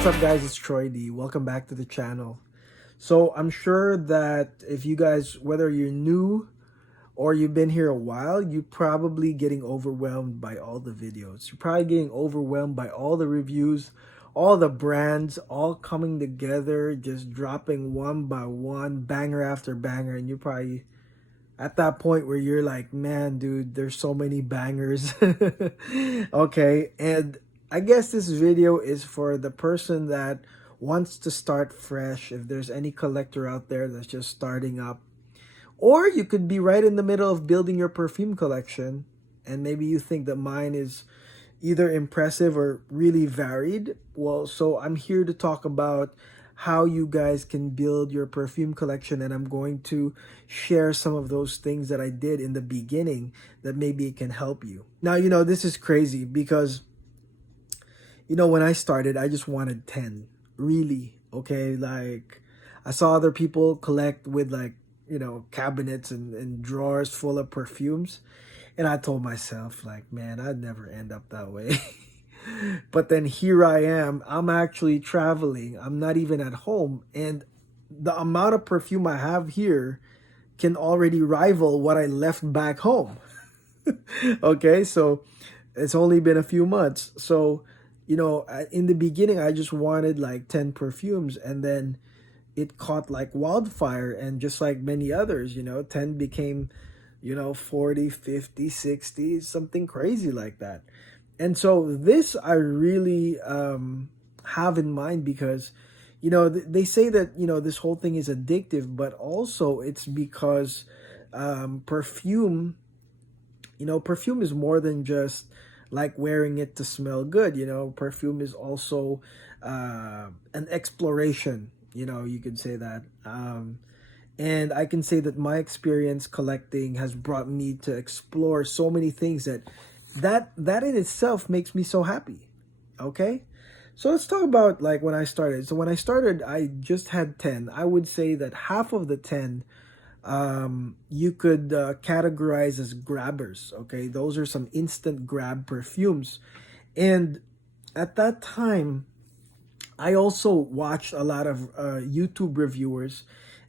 What's up guys, it's TROYD. Welcome back to the channel. So I'm sure that if you guys, whether you're new or you've been here a while, you're probably getting overwhelmed by all the videos. You're probably getting overwhelmed by all the reviews, all the brands, all coming together, just dropping one by one, banger after banger. And you're probably at that point where you're like, man, dude, there's so many bangers. Okay, and I guess this video is for the person that wants to start fresh. If there's any collector out there that's just starting up, or you could be right in the middle of building your perfume collection, and maybe you think that mine is either impressive or really varied. Well, so I'm here to talk about how you guys can build your perfume collection, and I'm going to share some of those things that I did in the beginning that maybe it can help you. Now, this is crazy because when I started, I just wanted 10, really. Okay, like I saw other people collect with like cabinets and drawers full of perfumes, and I told myself, like, man, I'd never end up that way. But then here I am. I'm actually traveling. I'm not even at home. And the amount of perfume I have here can already rival what I left back home. Okay, so it's only been a few months. So, in the beginning, I just wanted like 10 perfumes, and then it caught like wildfire. And just like many others, 10 became 40, 50, 60, something crazy like that. And so this I really have in mind because they say that this whole thing is addictive, but also it's because perfume perfume is more than just like wearing it to smell good. Perfume is also an exploration, you could say that. And I can say that my experience collecting has brought me to explore so many things that in itself makes me so happy. Okay, so let's talk about like when I started. So when I started, I just had 10. I would say that half of the 10 you could categorize as grabbers. Okay, those are some instant grab perfumes. And at that time, I also watched a lot of YouTube reviewers,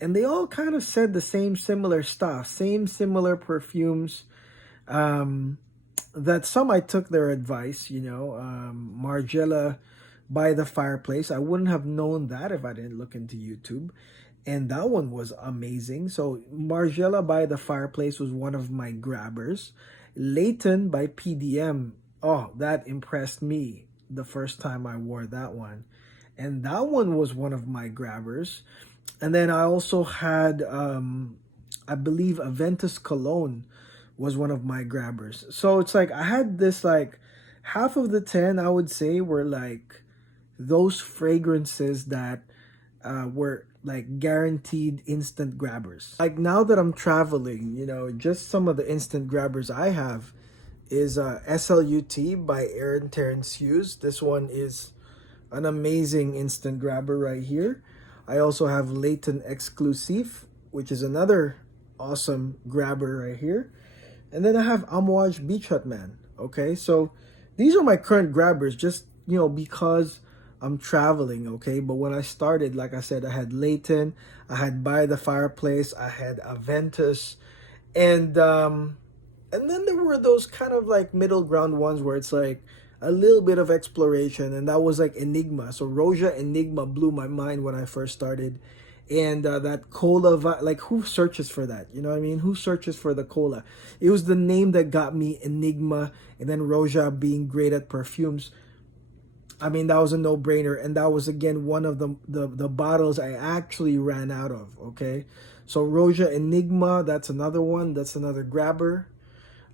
and they all kind of said the same similar stuff, same similar perfumes. That some I took their advice, Margiela by the Fireplace. I wouldn't have known that if I didn't look into YouTube. And that one was amazing. So Margiela by the Fireplace was one of my grabbers. Layton by PDM. Oh, that impressed me the first time I wore that one. And that one was one of my grabbers. And then I also had, I believe, Aventus Cologne was one of my grabbers. So it's like I had this, like, half of the 10 I would say were like those fragrances that were like guaranteed instant grabbers. Like now that I'm traveling, just some of the instant grabbers I have is SLUT by Aaron Terrence Hughes. This one is an amazing instant grabber right here. I also have Layton Exclusive, which is another awesome grabber right here. And then I have Amouage Beach Hut Man. Okay, so these are my current grabbers, just because I'm traveling. Okay, but when I started, like I said, I had Layton, I had By the Fireplace, I had Aventus, and then there were those kind of like middle ground ones where it's like a little bit of exploration, and that was like Enigma. So Roja Enigma blew my mind when I first started. And that cola, like who searches for that? You know what I mean? Who searches for the cola? It was the name that got me Enigma, and then Roja being great at perfumes. I mean, that was a no-brainer, and that was again one of the bottles I actually ran out of. Okay, so Roja Enigma, that's another one. That's another grabber.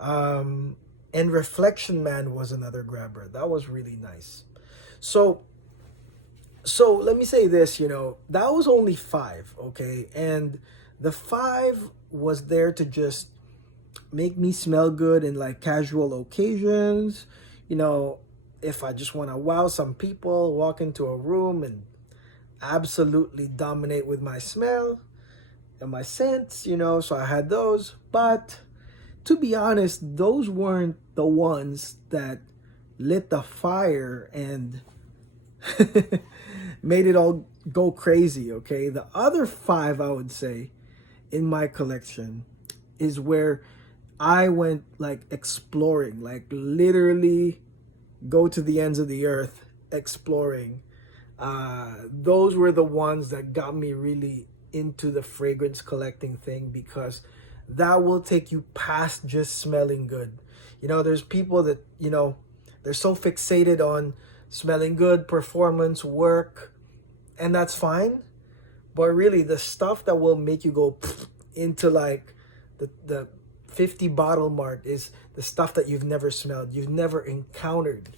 And Reflection Man was another grabber. That was really nice. So let me say this, that was only 5, okay? And the 5 was there to just make me smell good in like casual occasions. If I just want to wow some people, walk into a room and absolutely dominate with my smell and my scents, so I had those. But to be honest, those weren't the ones that lit the fire and made it all go crazy. Okay, the other five I would say in my collection is where I went like exploring, like literally go to the ends of the earth exploring. Those were the ones that got me really into the fragrance collecting thing, because that will take you past just smelling good. There's people that, they're so fixated on smelling good, performance, work, and that's fine. But really, the stuff that will make you go into like the 50 bottle mark is the stuff that you've never smelled, you've never encountered.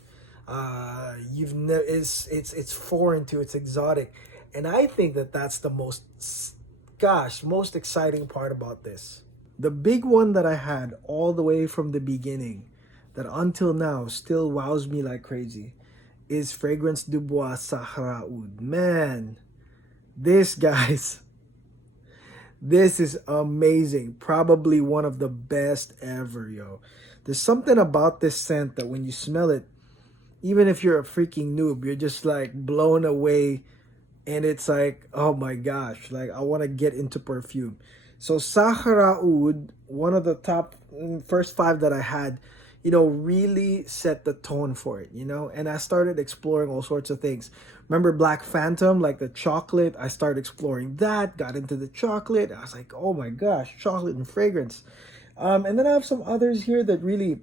You've never it's foreign to, it's exotic, and I think that that's the most exciting part about this. The big one that I had all the way from the beginning, that until now still wows me like crazy, is Fragrance du Bois Sahara Oud. Man, this, guys, this is amazing. Probably one of the best ever, yo. There's something about this scent that when you smell it, even if you're a freaking noob, you're just like blown away. And it's like, oh my gosh, like I want to get into perfume. So Sahara Oud, one of the top first five that I had, really set the tone for it, and I started exploring all sorts of things. Remember Black Phantom, like the chocolate? I started exploring that, got into the chocolate. I was like, oh my gosh, chocolate and fragrance. And then I have some others here that really,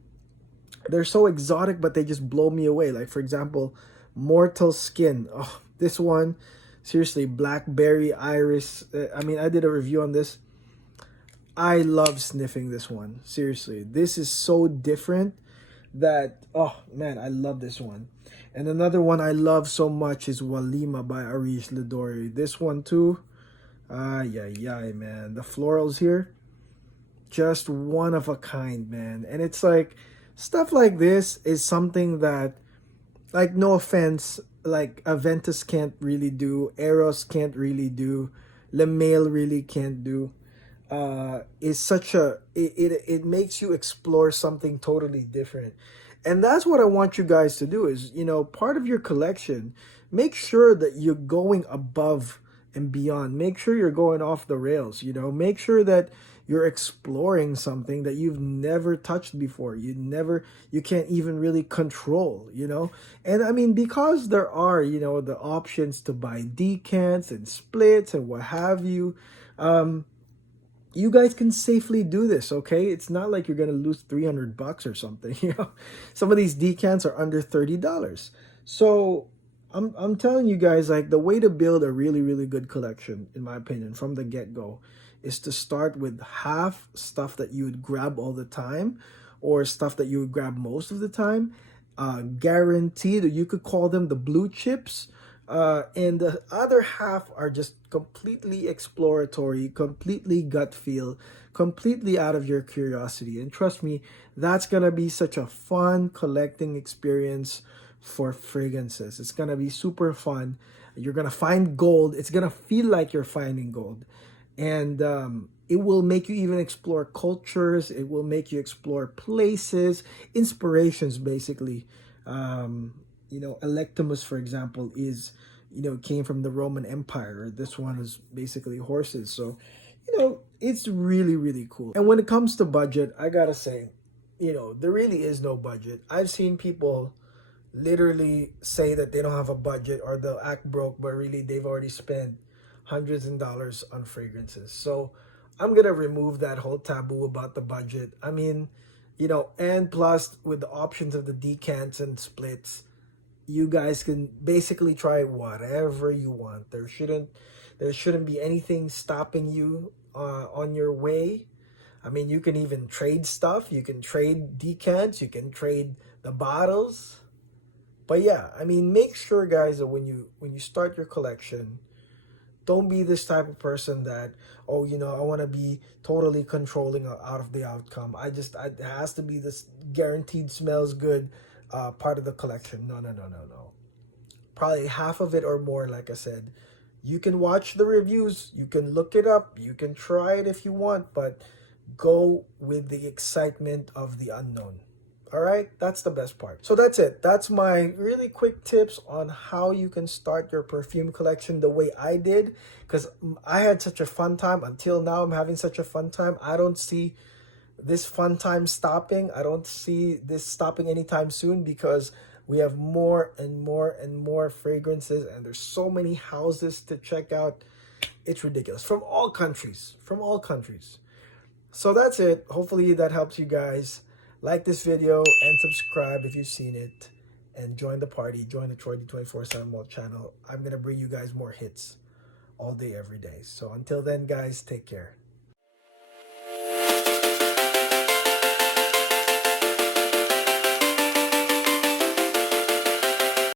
they're so exotic, but they just blow me away. Like, for example, Mortal Skin. Oh, this one, seriously, Blackberry Iris. I mean, I did a review on this. I love sniffing this one. Seriously, this is so different that, oh man, I love this one. And another one I love so much is Walima by Arish Ledori. This one too, yeah, man. The florals here, just one of a kind, man. And it's like, stuff like this is something that, like, no offense, like Aventus can't really do, Eros can't really do, Le Mail really can't do. Is such a, it makes you explore something totally different. And that's what I want you guys to do is, part of your collection, make sure that you're going above and beyond. Make sure you're going off the rails, make sure that you're exploring something that you've never touched before. You can't even really control, And I mean, because there are, the options to buy decants and splits and what have you, you guys can safely do this, okay? It's not like you're gonna lose $300 or something. Some of these decants are under $30. So I'm telling you guys, like, the way to build a really, really good collection, in my opinion, from the get-go, is to start with half stuff that you would grab all the time, or stuff that you would grab most of the time. Guaranteed, or you could call them the blue chips. And the other half are just completely exploratory, completely gut feel, completely out of your curiosity. And trust me, that's going to be such a fun collecting experience for fragrances. It's going to be super fun. You're going to find gold. It's going to feel like you're finding gold. And it will make you even explore cultures. It will make you explore places, inspirations, basically. Electimus, for example, is, came from the Roman Empire. This one is basically horses. So, it's really, really cool. And when it comes to budget, I gotta say, there really is no budget. I've seen people literally say that they don't have a budget or they'll act broke, but really they've already spent hundreds of dollars on fragrances. So I'm gonna remove that whole taboo about the budget. I mean, and plus with the options of the decants and splits, you guys can basically try whatever you want. There shouldn't be anything stopping you on your way. I mean, you can even trade stuff. You can trade decants. You can trade the bottles. But yeah, I mean, make sure, guys, that when you start your collection, don't be this type of person that, oh, I want to be totally controlling out of the outcome. It has to be this guaranteed smells good part of the collection. No. Probably half of it or more, like I said. You can watch the reviews. You can look it up. You can try it if you want, but go with the excitement of the unknown. All right, that's the best part. So that's it. That's my really quick tips on how you can start your perfume collection the way I did, because I had such a fun time. Until now, I'm having such a fun time. I don't see this fun time stopping. I don't see this stopping anytime soon, because we have more and more and more fragrances, and there's so many houses to check out. It's ridiculous, from all countries, from all countries. So that's it. Hopefully that helps you guys. Like this video and subscribe if you've seen it, and join the party. Join the TROYD247MALL channel. I'm gonna bring you guys more hits all day, every day. So until then, guys, take care.